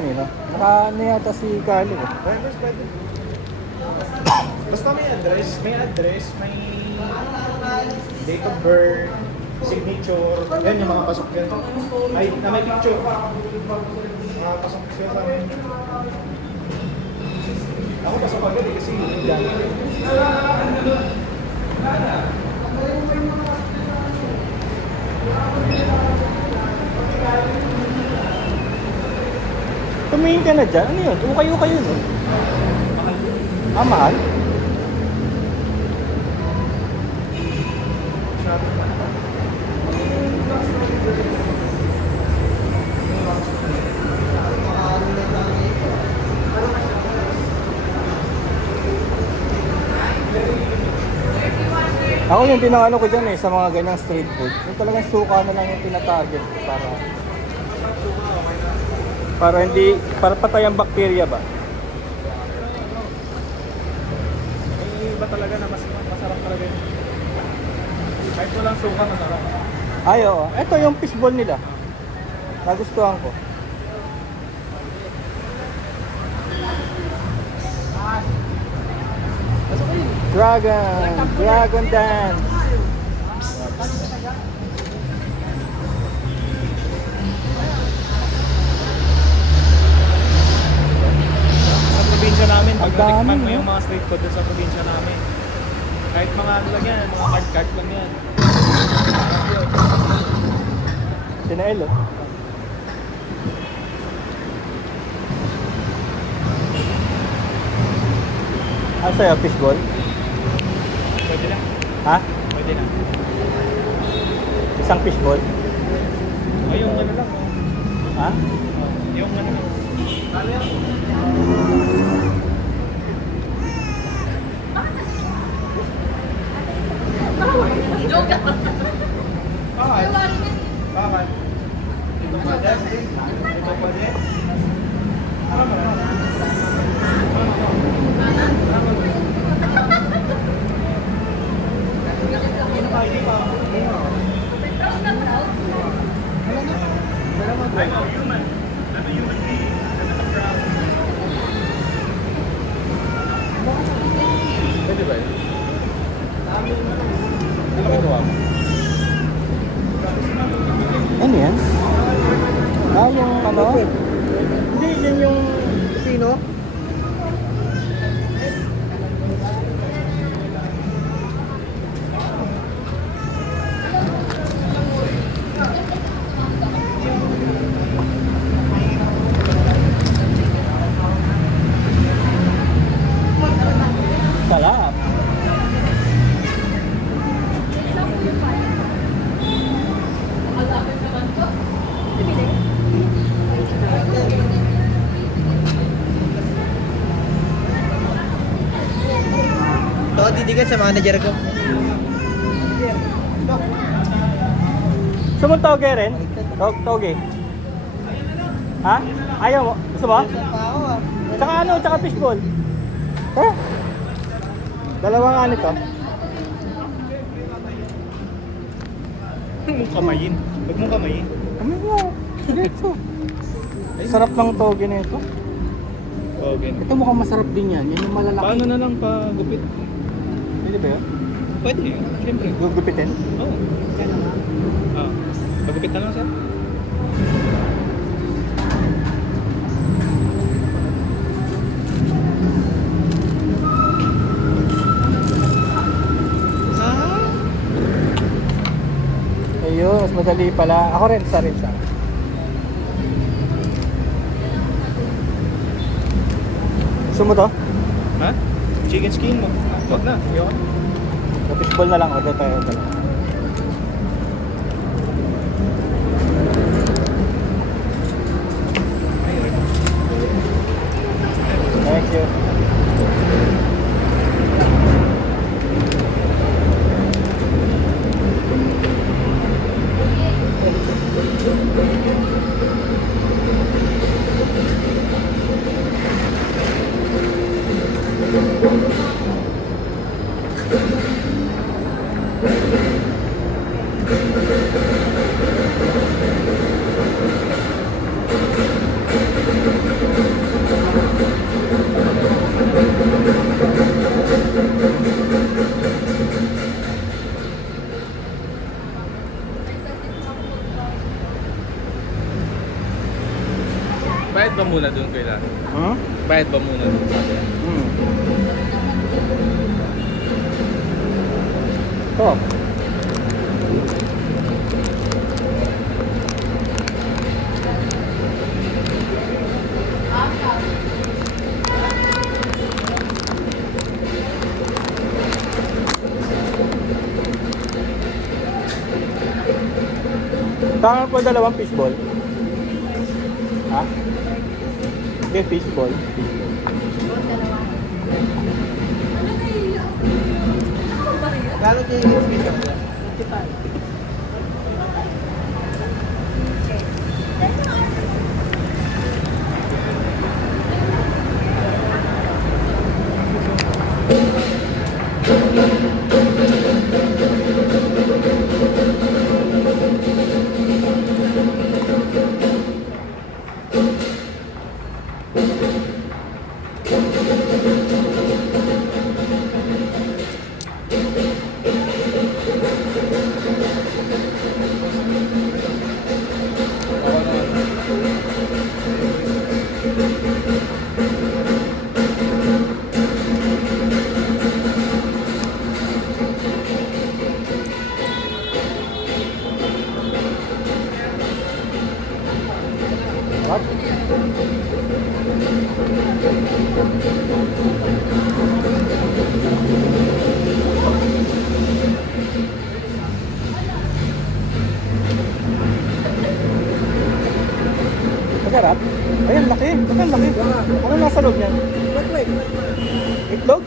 yan eh, no? Ano yata si Carlo eh. Pwede. Basta may address, may date of birth, signature, yan yung mga pasok yan. Ay, na may picture. Mga pasok yan sa amin. Ako pasok agad eh, kasi yan. Tumingin ka na dyan. Ano yun? Ukay-ukay yun, no? Ah, mahal? Ako yung pinangano ko dyan eh, sa mga ganyang street food. Yung talagang suka na lang yung tinatarget para patay ang bakterya ba? May iba talaga na masarap talaga yun. Kahit walang suka, masarap. Ay, oo. Ito yung fishball nila. Nagustuhan ko. Dragon Dance. Sa probinsya namin, pag Ang dami, natikman mo no? yung mga street food dun sa probinsya namin, kahit mga ano lang yan, mga card lang yan. Sinael, oh. Ano sa'yo, fishball? Pwede lang. Ha? Pwede lang. Isang fishball? O yung ano lang. Ha? Yung ano lang. Joke. Bakit? Bakit? Ito pwede? Ito pwede? I'm a human. I'm a human being. I'm a crowd. Pwede ba yun? Ano ginawa mo? Ano yan? Ah, yung ano? Hindi, yun yung pino. Sarap. Ito, titigan sa manager ko. Gusto mong toge rin? Toge. Ha? Ayaw mo? Gusto mo? Tsaka ano? Tsaka fishball. Eh? Dalawang ano to? Huwag mong kamayin. Huwag mong kamayin. Ano mo? Sige ito. Sarap ng toge na ito. Okay. Ito mukhang masarap din yan. Yan yung malalaki. Paano na lang pagupit? Pwede ba yun? Pwede yun. Siyempre. Gugupitin? Oo. Ah. Pagupit na lang, sir. Ayun, mas madali pala. Ako rin, sa rin siya. Gusto mo to? Ha? Chicken skin mo. Huwag na. Yun. Sa fishball na lang. Order tayo. Thank you. Thank you. Bayad ba muna dun kailan? Hmm? Bayad ba muna dun sa akin? Hmm. Ito. Saan po dalawang fishball? Ha? Hindi, fishball. Gano'n kayo yung speaker ko? What? Masarap? Ayan, laki. Ayan, laki. Ano nasa loob niyan? Wait. Itlog?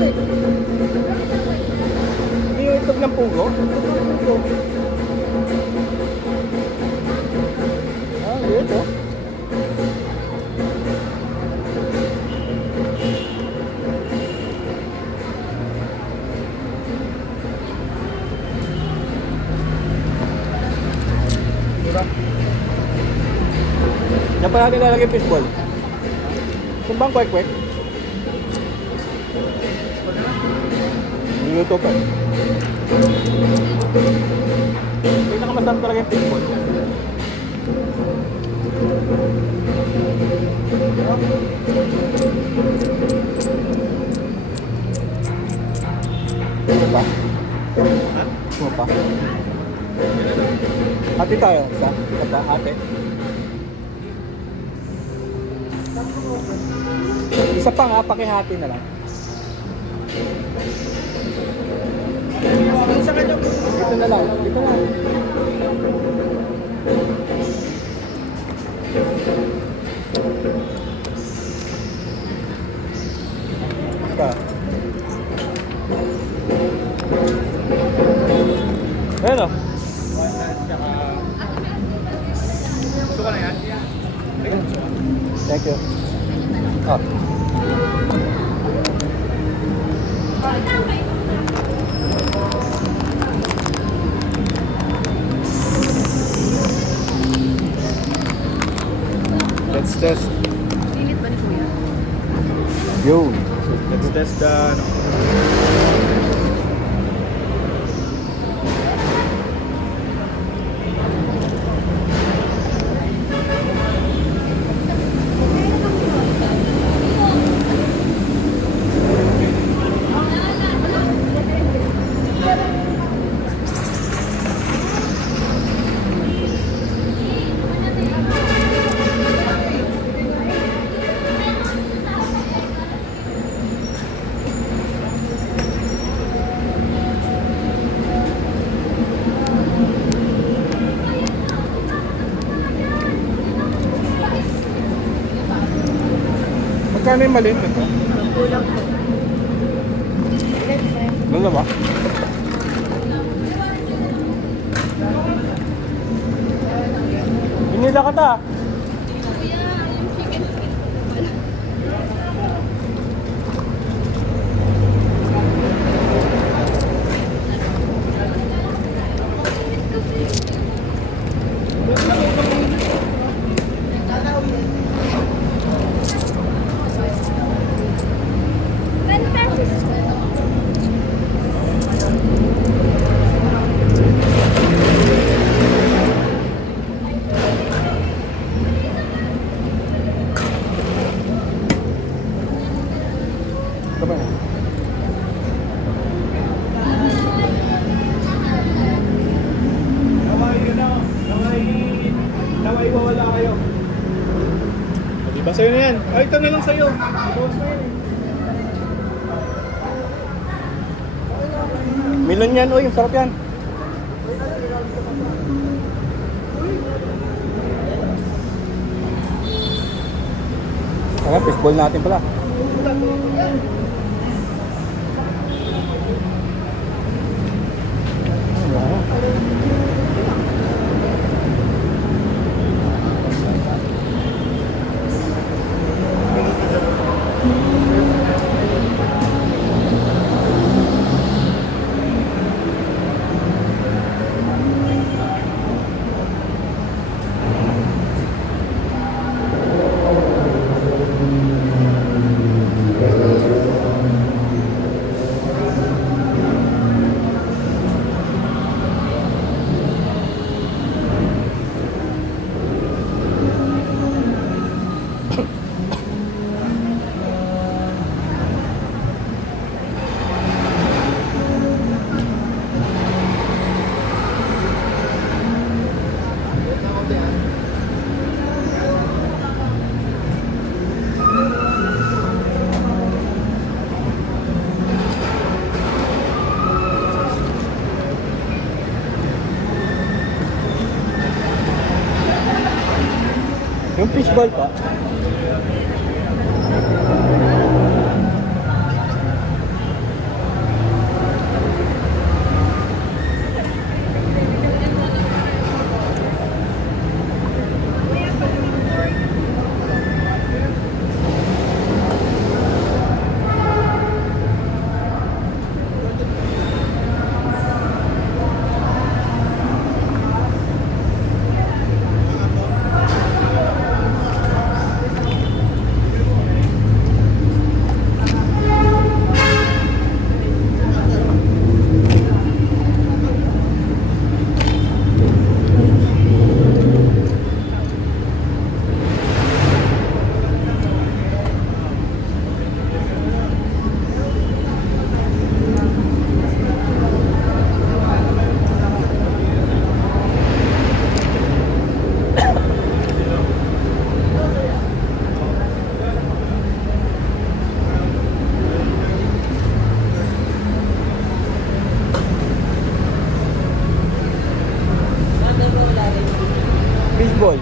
Wait. Hindi yung itlog ng pugo? Ah, weird oh. Diba? Diyan pa natin lalagay yung fishball. Kung bang kwek-kwek? Niluto pa. Pinakamasarap talaga yung fishball. Ano pa? Ano pa? Hati tayo. Isa? Isa pa? Hati? Isa pa nga, pakihati na lang. Yung sa kanya po. Dito na lang. Dito na lang. Ito. Ayan o. Gusto ko na yan? Thank you. Oh. Let's test. Pilit ba ni Kuya? Yun. Let's test the ano. Magkano yung maliit nito? Kulang po. Dalawa? Hinila ka ta. Kuya, yung chicken skin po pala. Diba sa'yo na yan? Ay, ito na lang sa'yo. Ibawas na yan eh. Milon yan, uy. Sarap yan. Sarap, fishball natin pala. Yung fishball pa. Fishball.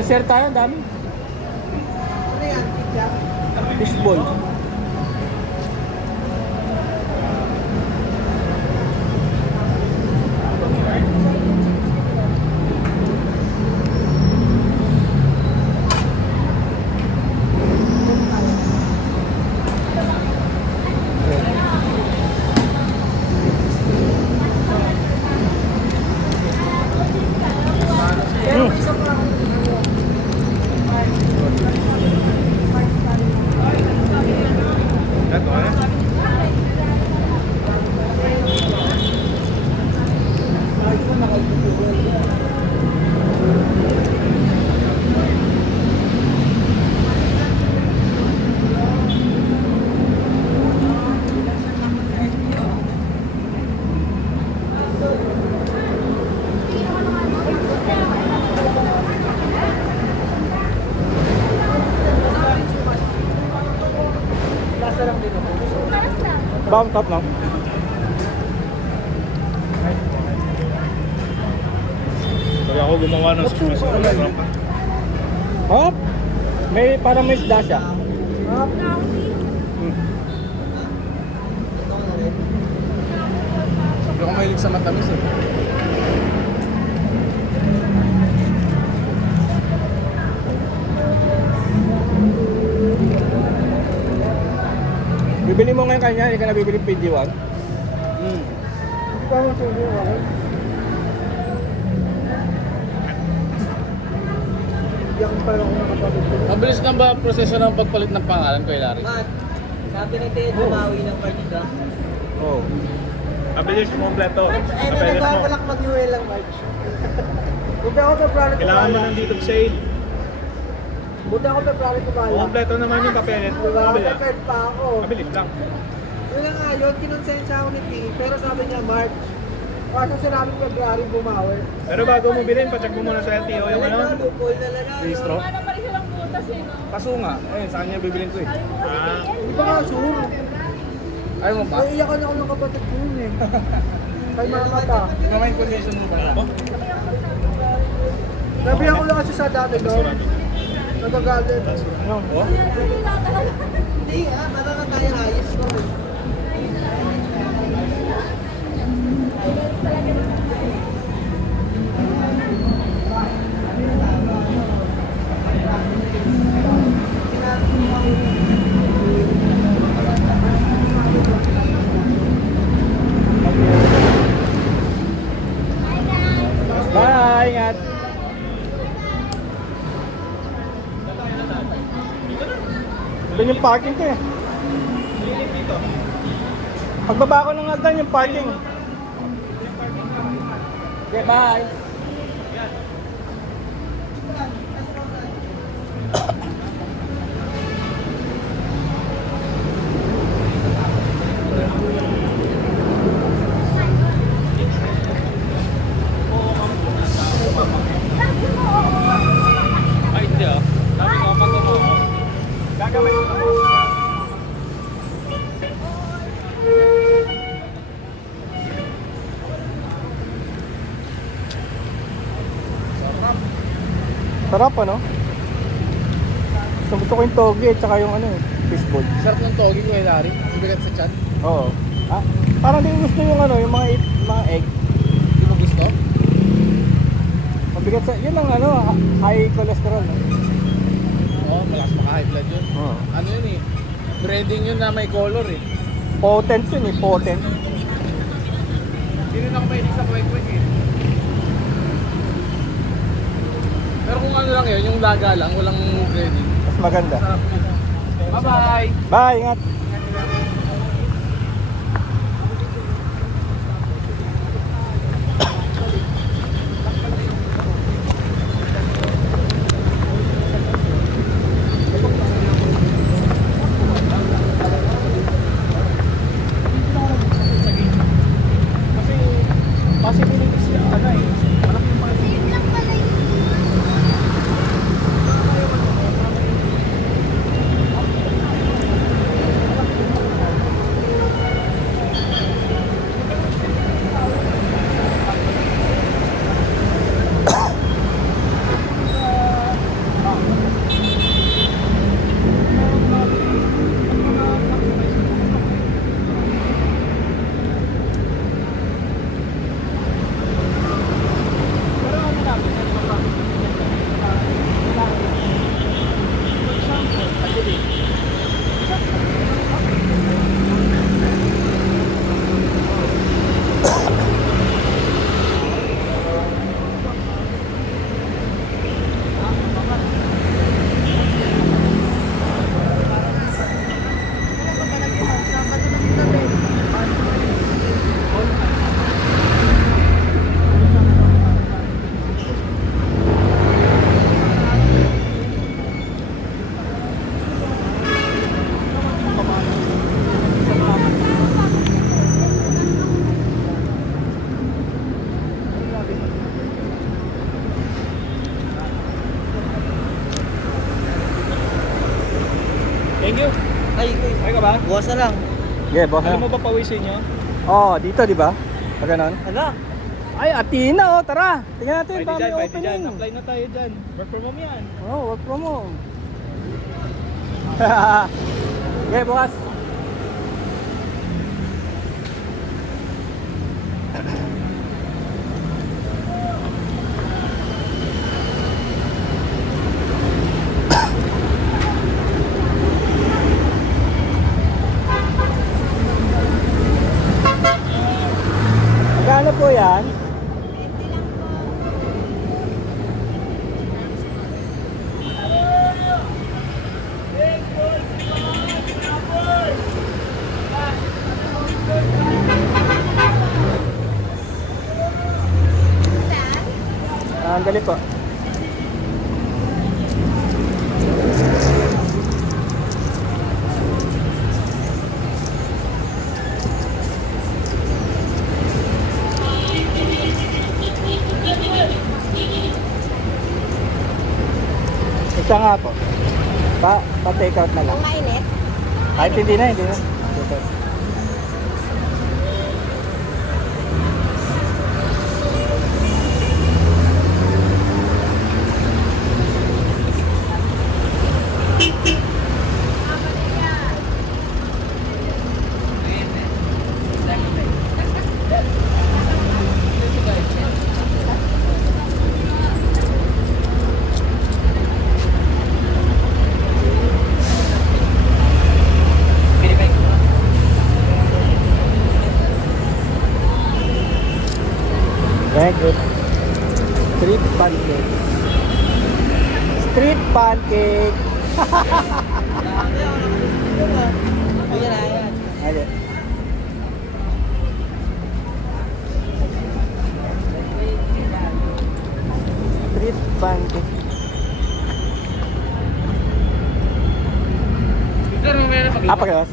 Share tayo, ang dami. Ano yan? Pizza? Fishball. na lang din ako. Paras lang. Bang top, no? Kaya ako gumawa ng surprise. Oh, may parang may isda siya. Brownie. Hindi ako mahilig sa matamis eh. Bibili mo ngayon kanya, hindi ka na bibili PD1. Parang tuloy ako. Diyan pa lang ako nakapagod. Mabilis na ba proseso ng pagpalit ng pangalan ko, Larry? Mat, sabi ni Ted, bumawi ng party ka. Oh. Mabilis kompleto. Eh, Mabilis mo. nagwawalang mag-UL lang, March. Buti ako pa plano Kailangan mo ng dito sale. Buti ako pa plano kumala. Kompleto naman yung papelet. Diba? Mabilis. Prepared pa ako. Mabilis lang. Yun na nga yun, kinonsensya ako ni P. Pero sabi niya, March. Kaso sinabi February bumawi. Pero bago mo bilhin, pacheck mo muna sa LTO yung ano. Lupol na lang. Registro? Ano pa rin silang butas eh, no? Kaso nga, eh, saan niya bibilin ko eh? Ah, Di ba nga, sure? Ayaw mo pa? Ay, iyakan ako ng kapatid ko yun eh. Kay mama pa. Gawin condition mo ba na? Sabi ako lang kasi sa dati doon. Nagagalit. Ano? Oh? Hindi ah, makakataya ayos ko. Bye, ingat. Doon yung parking ko eh. Pagbaba ko ng agdan yung parking. Okay, bye. Ay, hindi ah. Sabi ko, patumo ako. Gagawin ko. Sarap ano? Gusto ko yung toge at saka yung ano eh, fishball. Sarap ng togi ko, Larry. Bibigat sa chan. Oo. Ah, parang di ko gusto yung ano, yung mga egg. Hindi mo gusto? Mabigat sa, yun ang ano, high cholesterol. No? Oo, malakas maka-high blood yun. Oo. Ano yun eh? Breading yun na may color eh. Potent yun eh, potent. Hindi rin ako mahilig sa kwek-kwek eh. Pero kung ano lang yun, yung laga lang, walang breading. Mas maganda. Sarap yun. Bye-bye! Bye, ingat. kasi possibilities na ano eh. Same lang pala yun. Thank you. Okay ka ba? Bukas na lang. Okay, boss. Alam mo ba pawisin nyo? Oh, dito di ba? Pag ganon. Ano? Ay, Atina oh, tara. Tingnan natin, Pwede baka may dyan, pwede dyan. opening. Apply na tayo dyan. Work from home yan. Oh, work from home. Okay, bukas. Magkano po yan? Andali po. Isa nga po. Pa-take out na lang. Mainit? Kahit hindi na, hindi na. Take out. Thank you. Street pancake. Street pancake. Ayan na, ayan. Ayan. Street pancake. Pero meron pag Pagkas.